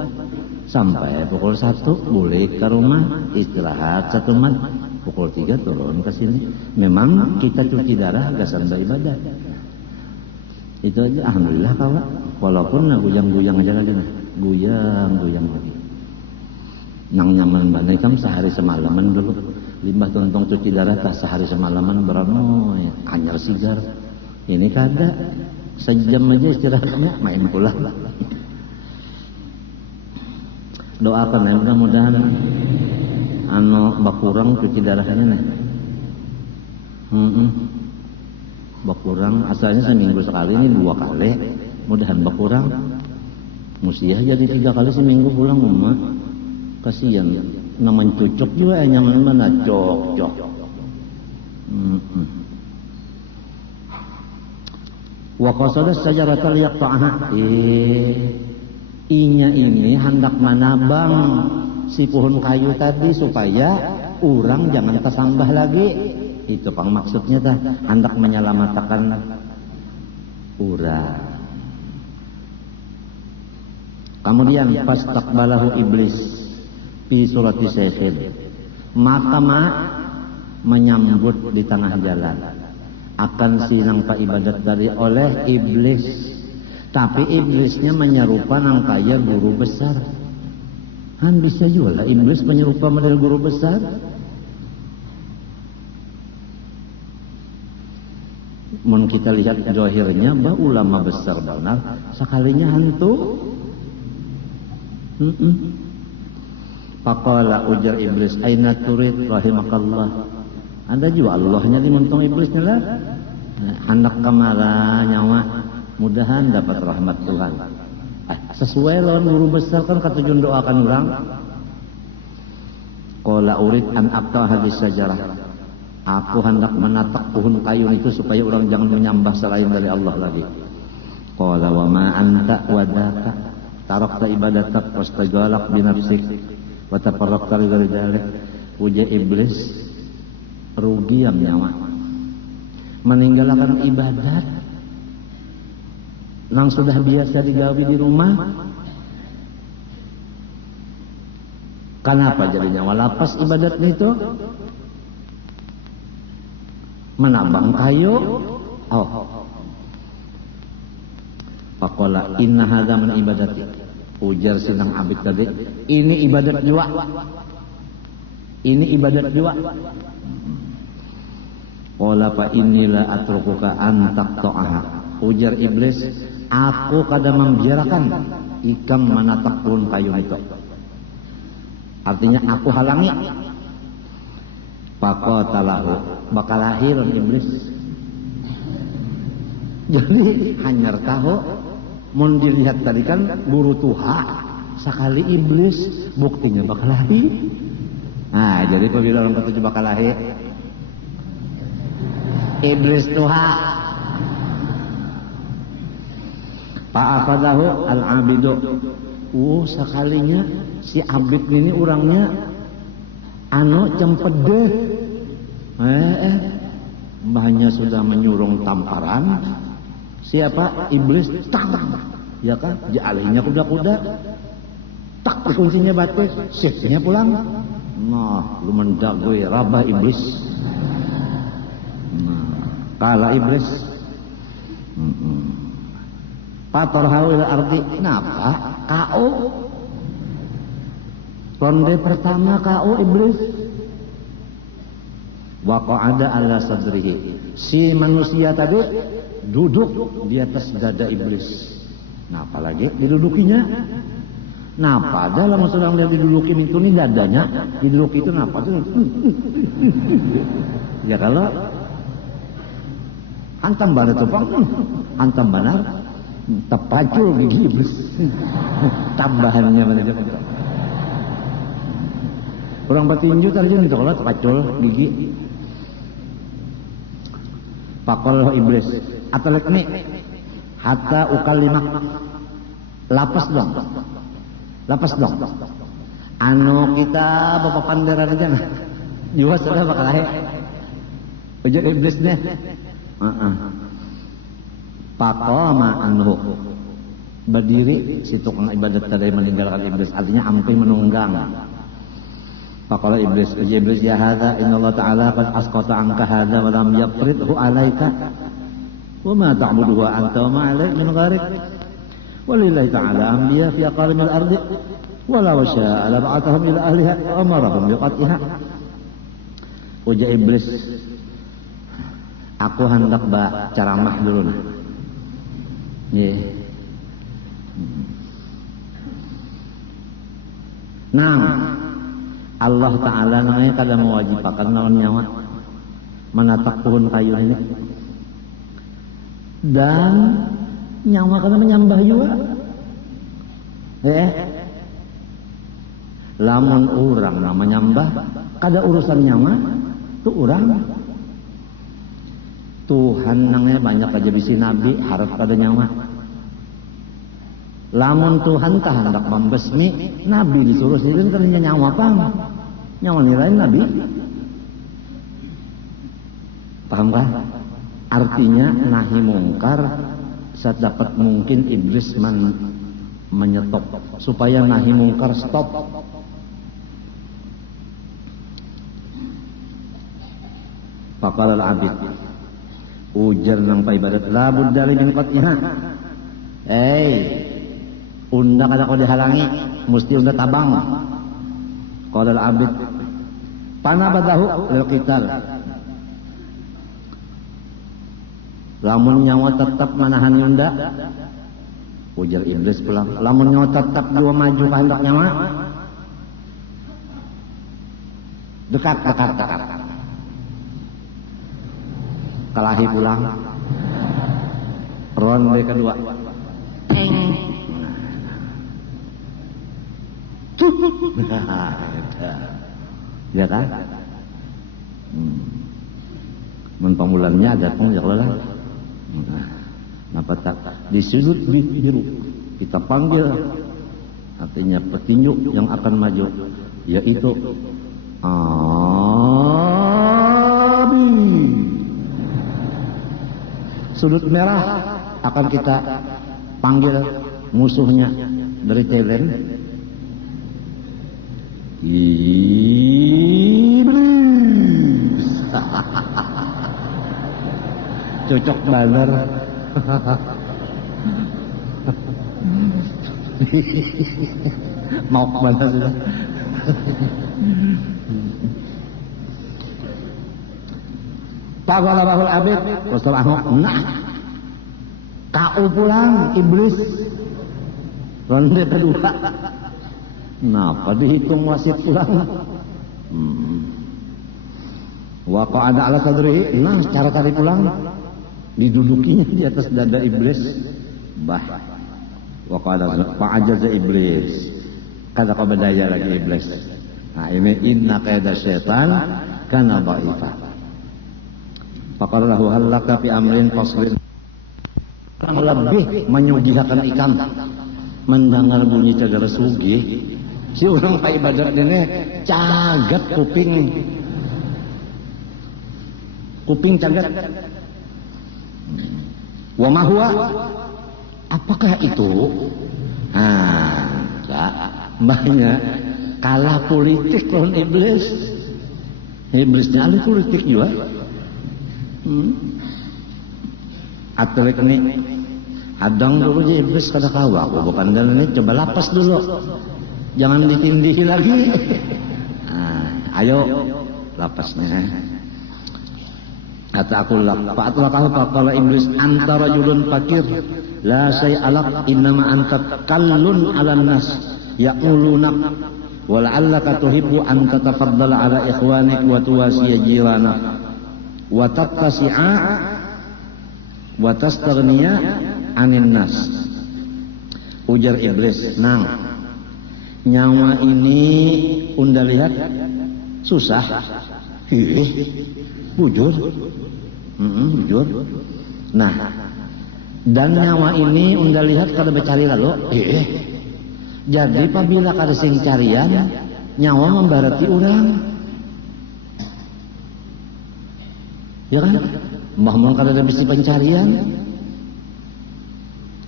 Sampai pukul 1 boleh ke rumah, istirahat 1 mat. Pukul 3 turun ke sini. Memang kita cuci darah gasan beribadat. Itu aja alhamdulillah kawan. Walaupun guyang-guyang aja lagi nah. Guyang lagi. Nang nyaman banget kan sehari semalaman dulu. Limbah tuntung cuci darah tak sehari semalaman berano ya. Anyar sigar. Ini kada. Sejam aja istirahatnya main pula. Doakan ya mudah-mudahan bakurang cuci darahnya nih. Bakurang asalnya seminggu sekali ini 2 kali. Mudahan bakurang. Musiah jadi 3 kali seminggu pulang emak. Kasihan. Naman cucuk juga nyaman mana cok. Wa qasada sajaratal yaqta'aha. Inya ini hendak menabang si pohon kayu tadi supaya orang jangan kesambah lagi. Itu pang maksudnya tah, hendak menyelamatkan orang. Kemudian fastaqbalahu iblis fi surati sayfin. Maka menyambut di tengah jalan. Akan sinang pa ibadat dari oleh iblis. Tapi iblisnya menyerupa nang kaya guru besar. Kan bisa juga lah iblis menyerupa model guru besar. Mun kita lihat zahirnya bah ulama besar benar, sekalinya hantu. Faqala ujar iblis, aina turid rahimakallah. Ada juga Allahnya di muntung iblisnya lah. Hendak kamara nyawa, mudahan dapat rahmat Tuhan. Sesuai lawan guru besar kan katujuan doakan orang. Qala urid an aqta hadis sajarah. Aku hendak menatak pohon kayu itu supaya orang jangan menyembah selain dari Allah lagi. Qala wa ma anta wadaka tarakta ibadatak wastajalak binafsik wa tafarraqta li dzalik. Puja iblis rugi yang nyawa. Meninggalkan ibadat nang sudah biasa digawi di rumah. Kenapa jadi nyawa lapas ibadat itu? Menambang kayu. Faqala inna hadza min ibadati. Ujar sinang abid tadi, ini ibadat jua. Ini ibadat jua. Qala fa innila atrukuka an taqta'aha. Ujar iblis, aku kada membiarkan ikam menatak pohon kayu itu. Artinya aku halangi. Faqatalahu, bakal lahir iblis. Jadi hanyar tahu mun dilihat tadi kan guru Tuhan sekali iblis buktinya bakal lahir. Nah, jadi apabila orang ketujuh bakal lahir iblis Tuhan. Fa'afadahu al-abidu. Sekalinya si abid ini orangnya cempede. Mbahnya sudah menyurung tamparan. Siapa? Iblis. Tang. Ya kan? Dialihnya kuda-kuda. Tak kuncinya batu. Shiftnya pulang. Nah, lu mendagui rabah iblis. Nah, kala iblis. Patorhau ila ardi. Kenapa? Kau ronde pertama kau iblis. Waqa'ada ala sadrihi. Si manusia tadi duduk di atas dada iblis. Nah, apalagi didudukinya. Napa dalam sedang dia didudukin itu nih dadanya, diduduki itu napa tuh? Ya kalau hantam benar tupang, hantam benar tepacul gigi iblis. Tambahannya mana aja. Orang petinju terjun itu kalau tepacul gigi. Pakol iblis atalek nih hatta ukalimak lapas dong kita bapak panderan aja nah juga sudah bakal lahir ujar iblisnya Pakoma anhu berdiri si tukang ibadat tadi meninggalkan iblis artinya ampi menunggang. Faqala iblis ya hadza innallaha ta'ala qad asqata anka hadza wa lam yafridhu 'alaika wa ma ta'buduhu anta wa ma 'alaik min gharik walillahi ta'ala anbiya fi aqalimil ardi wa law syaa la ba'athahum ila ahliha wa amarahum biqat'iha. Ujar iblis, aku hendak ceramah dulu nah. Nggih. Nah, Allah Ta'ala namanya kada mewajibkan lawan nyawa menatak pohon kayu ini dan nyawa kada menyembah juga lamun orang nama menyembah kada urusan nyawa tu orang Tuhan namanya banyak aja bisi nabi harap kada nyawa. Lamun Tuhan tak hendak membesmi nabi disuruh sendiri karena nyawa pang nyawa nilai nabi. Paham kan? Artinya nahi mungkar sedapat mungkin iblis menyetop supaya nahi mungkar stop. Faqala al-abid, ujar nang paibadat, la budda min qat'iha. Unda kada kau dihalangi, mesti unda tabang. Qala al-abid, panabadahu lil qital. Lamun nyawa tetap manahan unda, ujar iblis pulang. Lamun nyawa tetap dua maju kehendak nyawa, dekat. Kalahi pulang. Ronde kedua. Ya kan? Mun pamulannya ada pun ya lah. Napa tak di sudut biru kita panggil, artinya petinju yang akan maju, yaitu Abi. Sudut merah akan kita panggil musuhnya dari Thailand, Iblis. Cocok banget. Mau kemana sudah? Faqala bahul abid, Rasulullah, nah, kau pulang iblis. Ronde kedua. Kenapa dihitung wasit pulang? Wa qa'ada ala sadrihi, nah cara tadi pulang didudukinya di atas dada iblis. Wa qa'ada fa'ajaza iblis. Kada kau berdaya lagi iblis. Nah ini inna qaida syaitan kana dha'ifa. Faqala lahu halaka fi amrin faslin. Lebih menyugihakan ikan mendengar bunyi cagar sugih. Si orang pak ibadat ini cagat kuping cagat. Wa ma huwa, apakah itu? Banyak kalah politik lawan iblis. Iblisnya ahli politik juga. Atlet ini adang dulu aja iblis kata kau, aku bukan dalam ini, coba lapas dulu, jangan ditindihi lagi. Ayo lapasnya. Ataqullah fa'atlaqahu faqala iblis anta rajulun fakir la syai'alak innama anta kallun 'alan nas yaquluna wa la'allaka tuhibbu an tatafaddala 'ala ikhwanik wa tuwasiya jiranak wa tattasi'a wa tastaghniya 'anin nas. Ujar iblis, nang nyawa ini unda lihat susah. Bujur. Bujur. Nah, dan nyawa ini unda lihat kada becari lalu. Jadi apabila kada sing carian, nyawa membarati orang. Ya kan? Mbah mun kada ada bisi pencarian.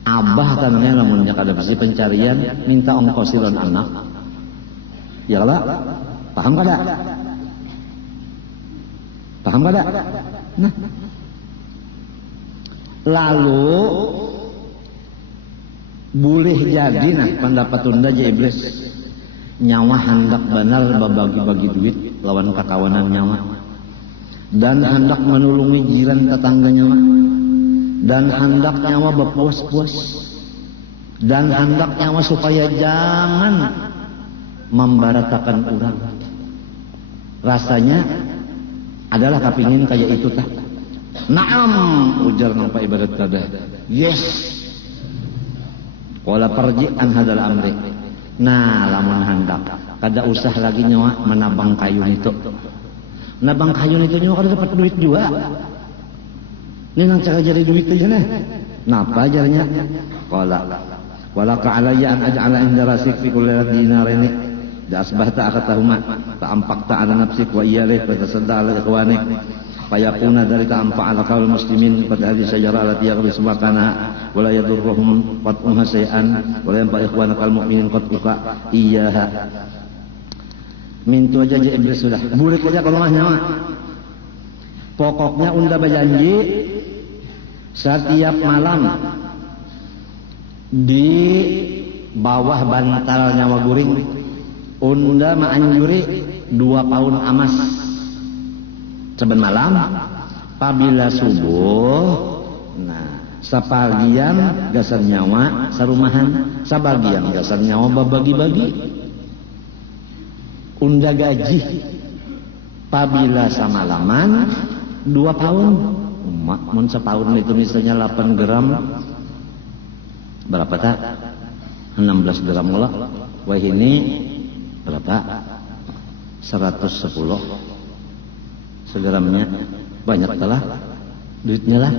Abah tanahnya lamun kada bisi pencarian, minta ongkosilon anak. Ya lah. Paham kada? Paham kada? Nah. Lalu boleh jadi nah pendapat unda aja iblis nyawa hendak benar babagi-bagi duit lawan kakawanan nyawa, dan hendak menulungi jiran tetangga nyawa, dan hendak nyawa berpuas-puas, dan hendak nyawa supaya jangan membaratakan orang. Rasanya adalah kepingin kayak itu tak? Naam, ujar nampak ibadat tada. Yes. Wala perji an hadal amri. Nah, lamun hendak kada usah lagi nyawa menabang kayu itu. Menabang kayu itu nyawa kada dapat duit juga. Ini nang cara jadi duit aja nah. Napa ajarnya? Wala ka'alayya an aj'ala inda rasik fi kulli dinarini. Da asbahta akatahuma ta'ampaqta ala nafsik wa iyalih wa tasadda ala ikhwanik fayakuna dhalika anfa'a ala qaul muslimin pada hadis syajara allati yaghlis makana wa la yadurruhum qat'uha shay'an wa la yanfa ikhwanakal mu'minin qat'uka iyyaha. Mintu aja iblis sudah burik aja kalau mah nyawa. Pokoknya unda berjanji setiap malam di bawah bantal nyawa guring unda maanjuri 2 paun emas saben malam. Pabila subuh, nah sebagian gasan nyawa sarumahan, sebagian gasan nyawa babagi-bagi. Unda gaji pabila samalaman 2 paun. Mun setahun itu misalnya 8 gram, berapa tak? 16 gram lah. Wah ini berapa? 110 segramnya. Banyak telah duitnya lah.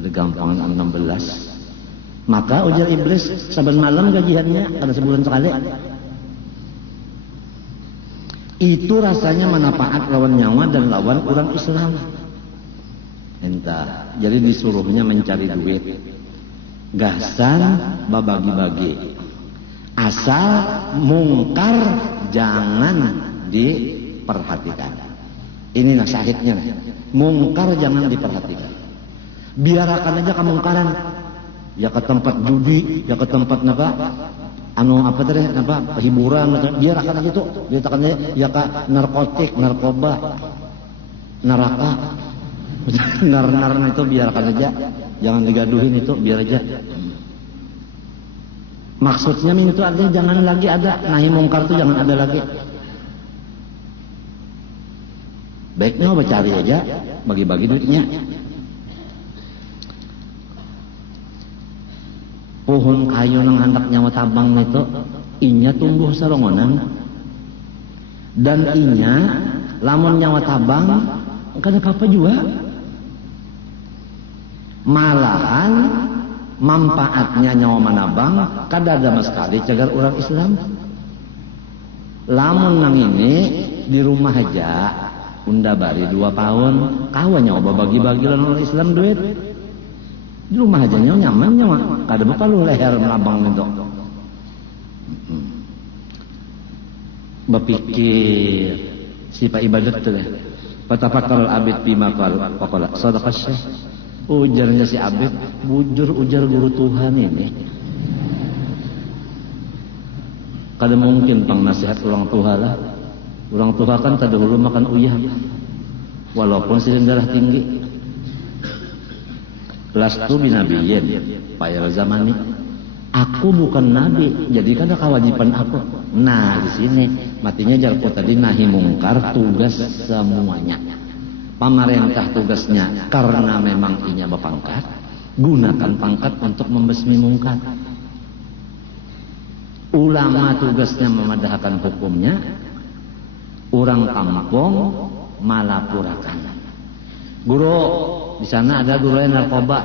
Ada gampangan 16. Maka ujar iblis saban malam gajiannya ada sebulan sekali. Itu rasanya manfaat lawan nyawa dan lawan orang Islam. Entah, jadi disuruhnya mencari duit. Gasan babagi-bagi. Asal mungkar jangan diperhatikan. Ini nasihatnya. Mungkar jangan diperhatikan. Biarkan aja kemungkaran. Ya ke tempat judi, ya ke tempat apa? Apa tadi? Apa hiburan? Biarkan aja tuh. Biarkan aja. Ya ke narkotik, narkoba, neraka. Nar-nar itu biarkan aja, jangan digaduhin itu, biar aja. Maksudnya itu artinya jangan lagi ada nahi mungkar itu, jangan ada lagi. Baiknya coba cari aja, bagi-bagi duitnya. Pohon kayu nang handak nyawa tabang itu, inya tumbuh sarongonan, dan inya lamun nyawa tabang, kada apa juga. Malahan manfaatnya nyawa manabang kada ada sekali cagar orang Islam. Lamun nang ini di rumah aja unda bari 2 tahun kawan nyawa bagi-bagi orang Islam duit. Di rumah aja nyawa nyaman nyawa kada perlu leher menabang itu. Berpikir sifat ibadat tu deh. Patafakkarul abid bima qala sadaqah syekh. Ujarnya si Abid, bujur ujar guru Tuhan ini. Kada mungkin pang nasihat orang tua lah. Orang tua kan tak dahulu makan uyah, walaupun sidang darah tinggi. Lastu binabiyin, payal zamani. Aku bukan nabi, jadi kan ada kewajiban aku. Nah di sini matinya jalku tadi nahi mungkar tugas semuanya. Pemerintah tugasnya karena memang inya berpangkat, gunakan pangkat untuk membasmi mungkar. Ulama tugasnya memadahkan hukumnya, orang kampung malapurakan. Guru di sana ada guru yang narkoba,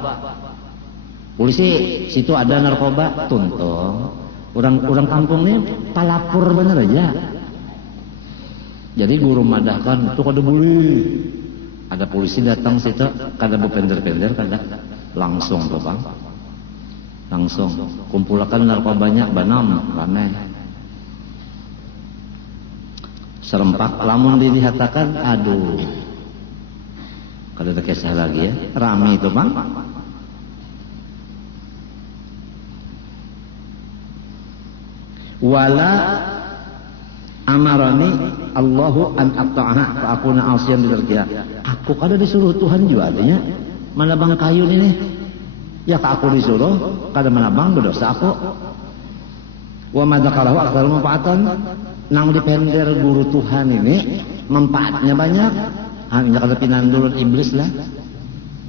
polisi situ ada narkoba, tuntun. Orang kampung ini palapur bener aja. Jadi guru madahkan itu kada boleh. Ada polisi datang situ, kada berpender-pender, kada langsung tuh bang, langsung kumpulkan narkobanya, banam, raneh, serempak. Lamun dilihatkan, aduh, kada ada kisah lagi ya, rame itu bang. Wala amarani Allahu an aqta'aha fa akuna asiyan bidarkiha. Aku kada disuruh Tuhan juga adanya menabang kayu ini. Ya aku disuruh kada menabang berdosa aku. Wa madzakalahu aktsarul manfaatan. Nang dipender guru Tuhan ini manfaatnya banyak. Hanya kada pinandulun iblis lah.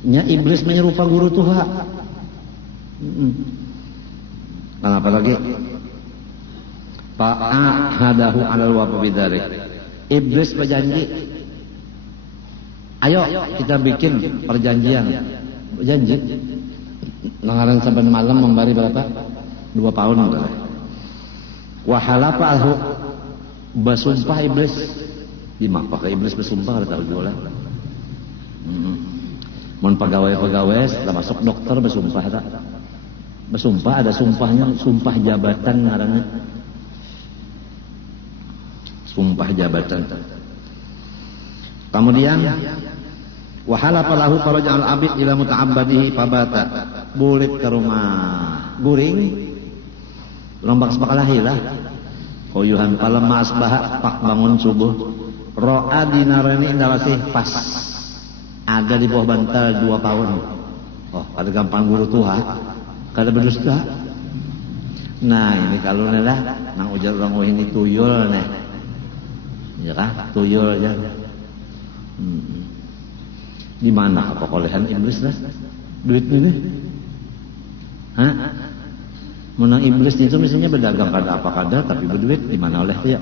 Nya iblis menyerupa guru Tuhan. Kenapa lagi? Fa'ahadahu 'alal wafa bidzalik. Iblis berjanji, ayo kita bikin perjanjian. Berjanji langaran saban malam membari berapa? 2 pound. Wa halafahu, bersumpah iblis. Di maka iblis bersumpah ada tahu jualan. Mun pegawai-pegawai termasuk dokter bersumpah tak? Bersumpah ada sumpahnya, sumpah jabatan ngaranna. Sumpah jabatan. Kemudian Wa halafa lahu faraja'al abid ila muta'abbadihi fabata. Bulit ke rumah guring lombak sepakalahilah koyuhan palemma asbaha pak bangun subuh ro'a dinarani indawasih pas ada di bawah bantal 2 paun. Oh kada gampang guru tuha kada berdusta. Nah ini kalau nelah nang ujar orang ini tuyul nih ya kah tuyul aja. Di mana kepokolehan iblis lah duit ini? Hah? Menang iblis itu misalnya berdagang kada apa kada tapi berduit di mana oleh dia?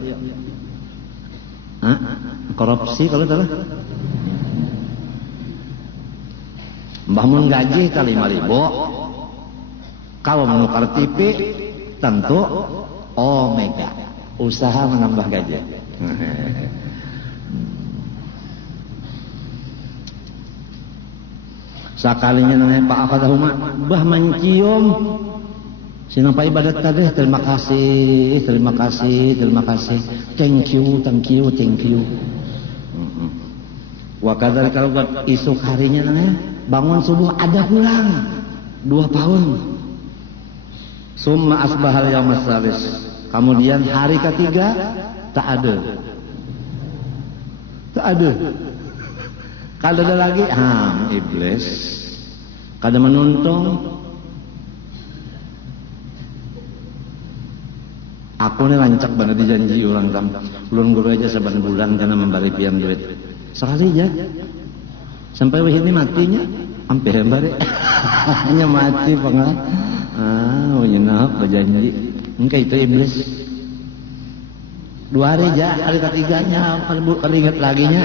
Hah? Korupsi kalau salah. Mbah mun gaji kali 5.000. Kalau menukar TV tentu omega usaha menambah gaji. Sakalinya nanya Pak Akadahuma bah mencium sinang Pak ibadat tadi terima kasih thank you wa kadar kalau buat isuk harinya nanya bangun subuh ada pulang 2 tahun summa asbahal yaumas salis kemudian hari ketiga tak ada kalau ada lagi iblis kada menuntung aku nih rancak bener dijanji orang tam belum guru aja 7 bulan karena memberi pian duit sekali aja sampai wih ini matinya hampir hembari hanya mati pengal menyenap berjanji enggak itu iblis 2 hari aja hari ketiganya kalau ingat laginya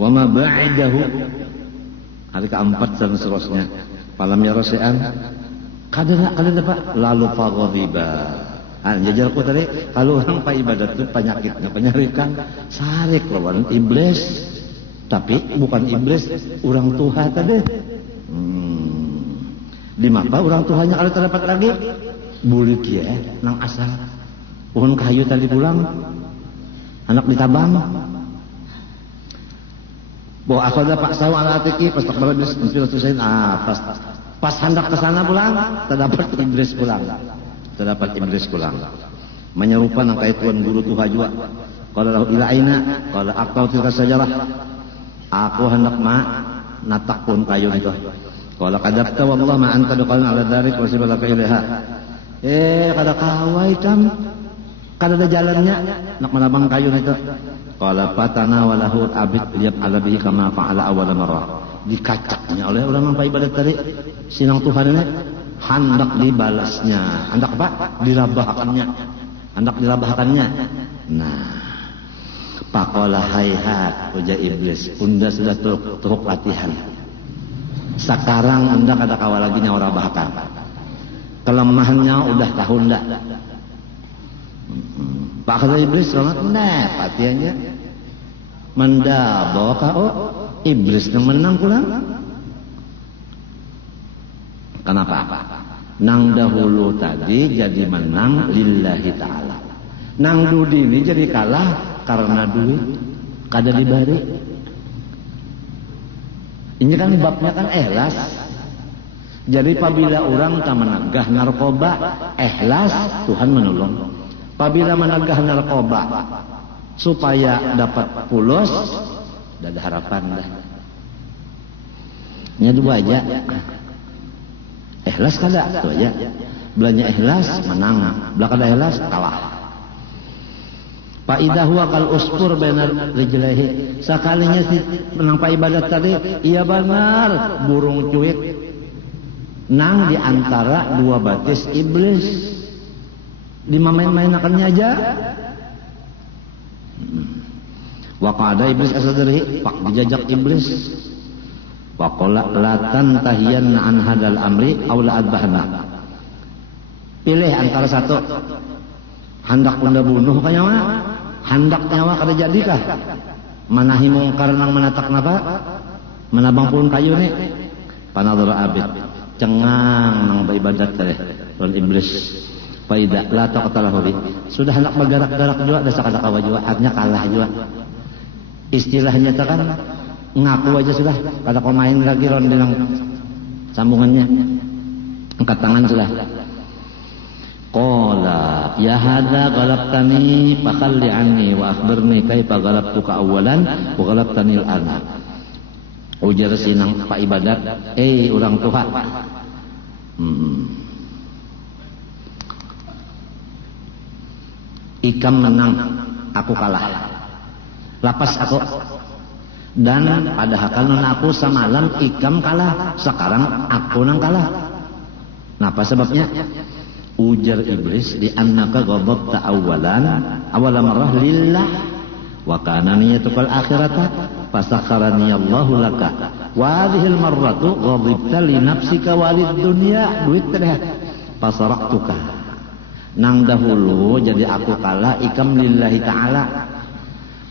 wa ma ba'idahu hari keempat dan seterusnya malam ya rosean kada Pak lalu faghadiba jajarku tadi kalau orang Pak ibadat itu penyakitnya penyarikan sarik lawan iblis tapi bukan iblis orang Tuhan tadi di mapa orang Tuhannya kalau terdapat lagi bulik ya nang asal pohon kayu tadi pulang anak ditabang bahwa aku ada Pak Sawa ala atiki pas tak berbis inspirasi pas hendak ke sana pulang terdapat iblis pulang menyerupa nang kait tuan guru Tuhan juga kalau lahu ila aina kalau akau tilka sajarah aku hendak natak pun kayu itu kalau kadabta wallah ma anta biqalin ala dharik wa sibalaka ilaiha kada kawai kam kada ada jalannya nak menabang kayu itu qala fatana walahu abid liyab ala bihi kama fa'ala awal marrah dikacaknya oleh ulama ibadat tadi sinang Tuhan ini hendak dibalasnya hendak apa dirabahkannya nah pakola hayhat uja iblis unda sudah turuk latihan sekarang unda kada kawal lagi nyawa bahkan kelemahannya udah tahu ndak Pak kata iblis selamat nah patiannya mendabawa kau iblis yang menang pulang kenapa nang dahulu tadi jadi menang lillahi ta'ala nang dudi ini jadi kalah karena duit kada dibari ini kan babnya kan ikhlas jadi apabila orang tak menagah narkoba ikhlas Tuhan menolong apabila menagah narkoba supaya dapat pulos dah ada harapan dah nya 2 aja ikhlas kada tu aja belanja ikhlas menang belakang ikhlas kalah Pak Idah huwa kal usfur benar rijlaihi sekalinya si menampak ibadat tadi iya benar burung cuit nang di antara 2 batis iblis dimain-mainakannya aja waqada iblis asadrihi pak dijajak iblis waqala la tantahiyanna an hadal amri aw la adbahna pilih antara satu hendak unda bunuh kaya mana hendak nyawa kada jadikah manahi mungkar nang menatak napa menabang pun kayu ni panadara abid cengang nang beribadat teh lawan iblis faida la taqtalahu bi sudah hendak bergerak-gerak juga dah sakada kawa juga artinya kalah juga istilahnya kan ngaku aja sudah, kada kau main lagi ronde nang sambungannya, angkat tangan sudah. Qala ya hadza ghalabtani fakhalli anni wa akhbirni kaifa ghalabtuka awalan wa ghalabtani al-ana. Ujar sinang Pak Ibadat, orang tua, ikam menang, aku kalah, lapas aku. Dan padahal non aku semalam ikam kalah, sekarang aku nang kalah. Napa sebabnya? Ujar iblis, di annaka ghadabta awala marrah lillah wa kana niyatukal akhirata fasakharani Allahu laka wa hadhihi al-marratu ghadabta li nafsika walid dunya duit teh fasaraktuka. Nang dahulu jadi aku kalah ikam lillahi ta'ala,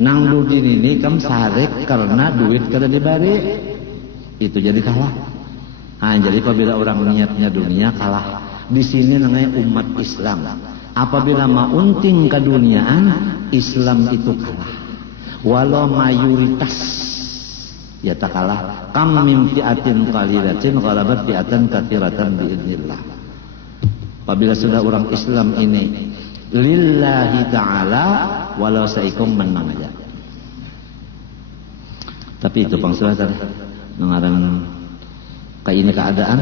nang dudin ini ikam sarek karena duit kada dibari, itu jadi kalah. Jadi apabila orang niatnya dunia kalah. Di sini namanya umat Islam. Apabila maunting keduniaan, Islam itu kalah. Walau mayoritas ya tak kalah. Kam min fi'atin qalilatin ghalabat fi'atan katsiratan biidznillah. Apabila sudah orang Islam ini lillahi ta'ala, walau saikum menang aja. Tapi itu pangsulah tadi mengarang kayak ini keadaan.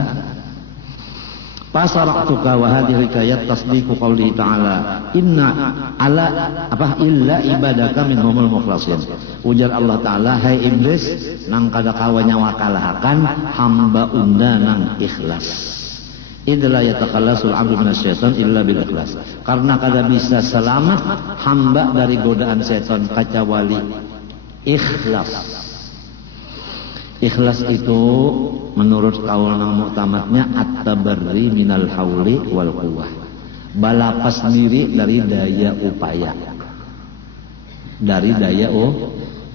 Fasaraktuka wa hadhihi hikayat tasdiqu qawlihi ta'ala inna ala illa ibadaka minhumul mukhlasin. Ujar Allah Ta'ala, hai iblis, nang kada kawa nyawa kalahakan hamba unda nang ikhlas. Idla yatakhallasul 'abdu minasyaitan illa bil ikhlas. Karena kada bisa selamat hamba dari godaan setan kecuali ikhlas. Ikhlas itu menurut kaul nang muktamadnya at-tabarri minal hauli wal quwwah. Balapas diri dari daya upaya. Dari daya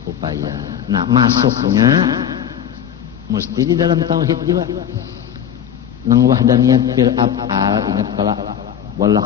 upaya. Nah, masuknya mesti di dalam tauhid juga. Nang wahdaniyat fil af'al, ingat kala wallah